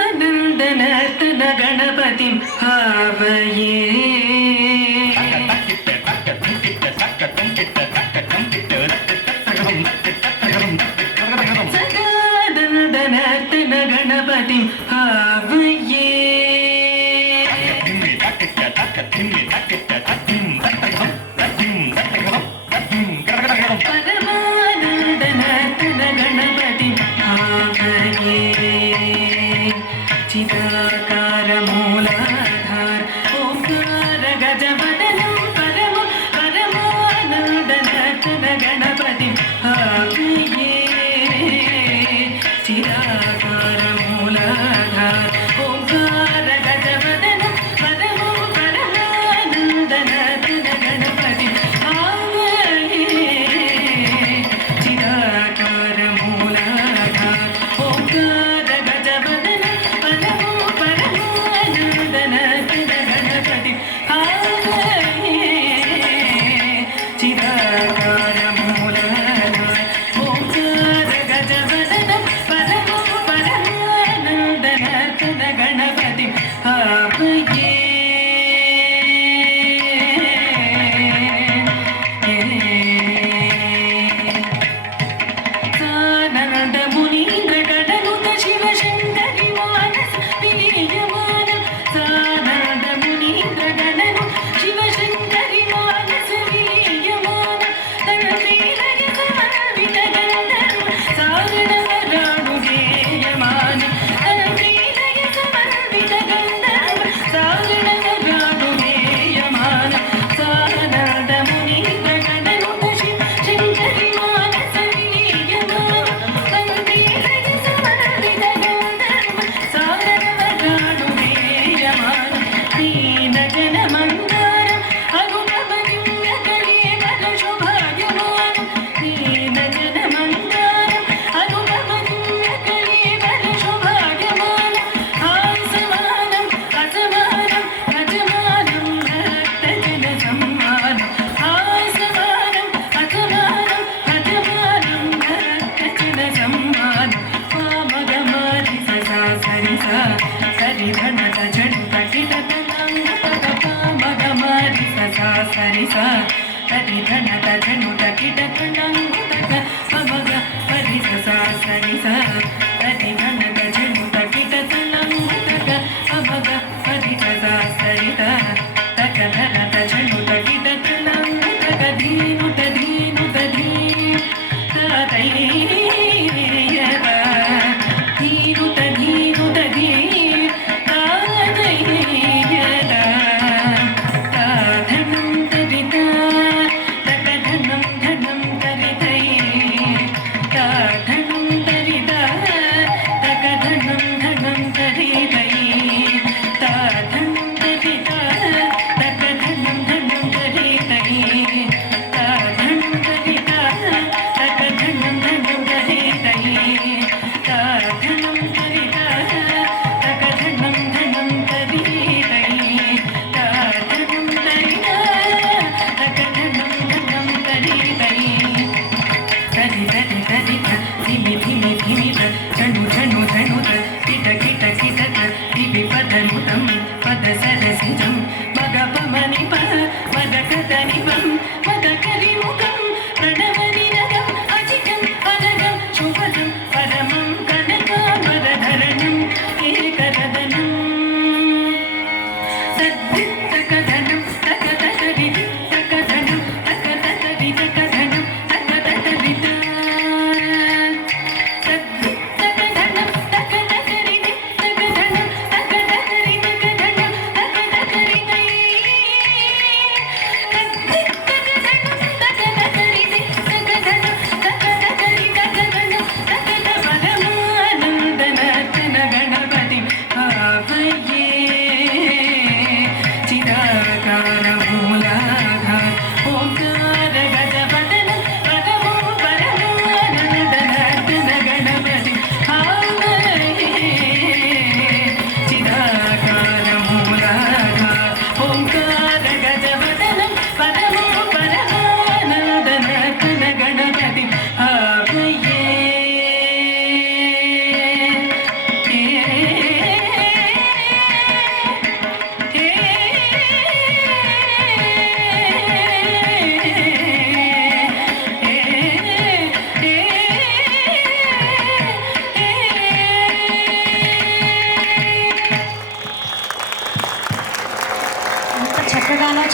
ಆನಂದನರ್ತನ ಗಣಪತಿ ಭಾವಯೇ ಸದಾನಂದನರ್ತನ ಗಣಪತಿ ಭಾವಯೇ ಪರಮಾನಂದನರ್ತನ ಗಣಪತಿ ಭಾವಯೇ ಚಿದಾಕಾರ ಮೂಲಾಧಾರ ಓಂಕಾರ ಗಜವದನಂ ಪರಮಾನಂದನರ್ತನ ಗಣಪತಿ ಭಾವಯೇ ಚಿದಾಕಾರ ಮೂಲಾಧಾರ ಓಂಕಾರ ಗಜವದನಂ ಪರಮಾನಂದನರ್ತನ ಗಣಪತಿ ಭಾವಯೇ ಚಿದಾಕಾರ ಮೂಲಾಧಾರ ಓಂಕಾರ ಗಜವದನ ಪರಮಾನಂದನರ್ತನ ಗಣಪತಿ ಭಾವಯೇ ಚಿದಾಕಾರ ಮೂಲಾಧಾರ ಓಂಕಾರ ಗಜವದನ ಪರಮಾನಂದನರ್ತನ ಗಣಪತಿ ಭಾವಯೇ ಸಾನಂದ ಮುನೀಂದ್ರ ಗಣನುತ ಶಿವಶಂಕರಿ ಮಾನಸ ವಿಲೀಯಮಾನ ಸಾನಂದ ಮುನೀಂದ್ರ ಗಣನು ಶಿವಶಂಕರಿ ಮಾನಸ ವಿಲೀಯಮಾನ ತನ್ನ ಶ್ರೀಲಗೆ ಸಮರ್ಪಿತ ಗಂಧರ್ವ ಸಾಗರವರಾಣು ಗೇಯಮಾನ ತನ್ನ ಶ್ರೀಲಗೆ ಸಮರ್ಪಿತ ಗಂಧರ್ವ ಸಾಗರವರಾಣು ಗೇಯಮಾನ ಸಾನಂದ ಮುನೀಂದ್ರ ಗಣನುತ ಶಿವಶಂಕರಿ ಮಾನಸ ವಿಲೀಯಮಾನ ತನ್ನ ಶ್ರೀಲಗೆ ಸಮರ್ಪಿತ ಗಂಧರ್ವ ಸಾಗರವರಾಣು ಗೇಯಮಾನ ದೀನ ಜನ ಮಂದಾರ ಅಗುಣಪತಿಂಗ ಕಳೀಬಲ ಶುಭಾಯಮಾನ ದೀನ ಜನ ಮಂದಾರ ಅಗುಣಪತಿಂಗ ಕಳೀಬಲ ಶುಭಾಯಮಾನ ಹಾಸಮಾನಂ ಅಸಮಾನಂ ಅಜಮಾನಂ ಭಕ್ತ ಜನ ಸಮ್ಮಾನ ಹಾಸಮಾನಂ ಅಸಮಾನಂ ಅಜಮಾನಂ ಭಕ್ತ ಜನ ಸಮ್ಮಾನ ಪಾಮಗ ಮಾರಿ ಸಸಾ ಸರಿಸ ಸರಿಧನತ ಜಡುತ ಕಿಟತ ನಂಗಪದ ಪಾಮಗ ಮಾರಿ ಸಸಾ ಸರಿಸ ಸರಿಧನತ ಜಡುತ ಕಿಟತ ನಂಗುತಕ ಪಮಗ ಪರಿ ಸಸಾ ಸರಿಸ ಸರಿಧನತ ಜಡುತ ಕಿಟತ ನಂಗುತಕ ಪಮಗ ಪರಿ ಸಸಾ ಸರಿತ ತಕ ಧನತ ಜಡುತ ಕಿಟತ ನಂಗುತಕ ಧೀನುತ ಧೀನುತ ಧೀ ತಾತೈಯದ ಧೀನುತ ಧೀನುತ ಧೀ ತಾತೈಯದ ತಾಧನಂ ತದಿತ ತಕ ಧನಂ ಧನಂ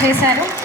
చేశారు.